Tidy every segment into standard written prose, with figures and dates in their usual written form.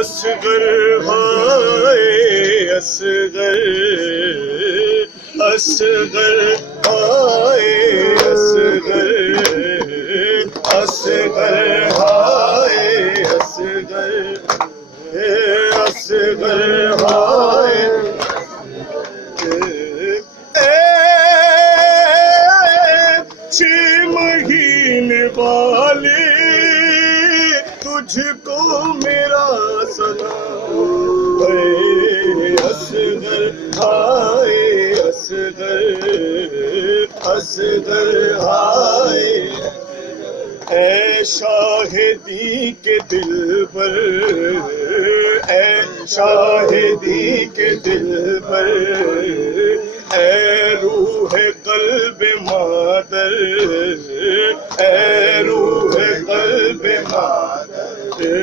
اصغر ہائے اصغر اصغر ہائے اصغر اصغر ہائے اصغر اصغر ہائے چھ مہینے والے تجھ کو میرا سلام اے اصغر ہائے اصغر اصغر ہائے اے شاہدی کے دلبر اے شاہدی کے دلبر اے روح قلب مادر اے روح قلب مادر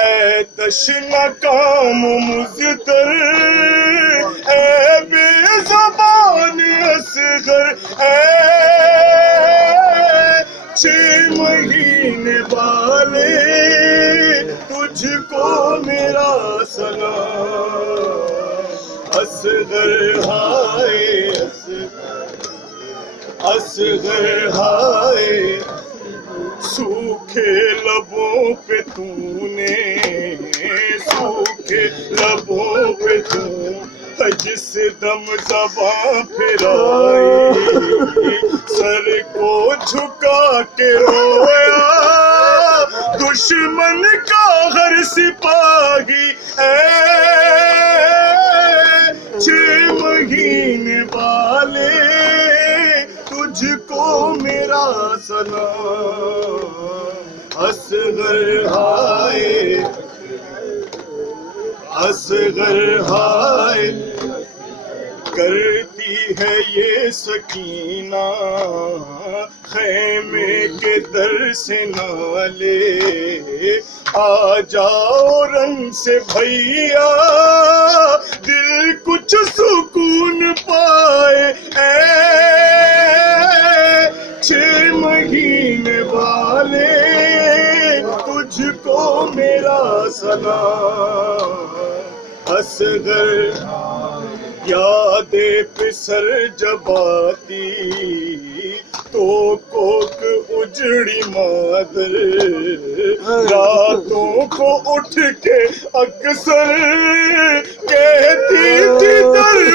اے تشنہ کام مزدر اے بے زبان اصغر اے چھ مہینے والے تجھ کو میرا سلام اصغر ہائے اصغر ہائے سوکھے لبوں پہ تو نے سوکھے لبوں پہ تو جس دم زباں پھرائی سر کو جھکا کے رویا دشمن کا ہر سپاہی اے چھ مہینے والے تجھ کو میرا سلام اصغر ہائے اصغر ہائے کرتی ہے یہ سکینہ خیمے کے در سے نالے آ جاؤ رنگ سے بھیا دل کچھ سکون پائے اے چھ مہینے والے تجھ کو میرا سلام اصغر یاد پسر جب آتی تو کوک اجڑی مادر راتوں کو اٹھ کے اکثر کہتی تھی در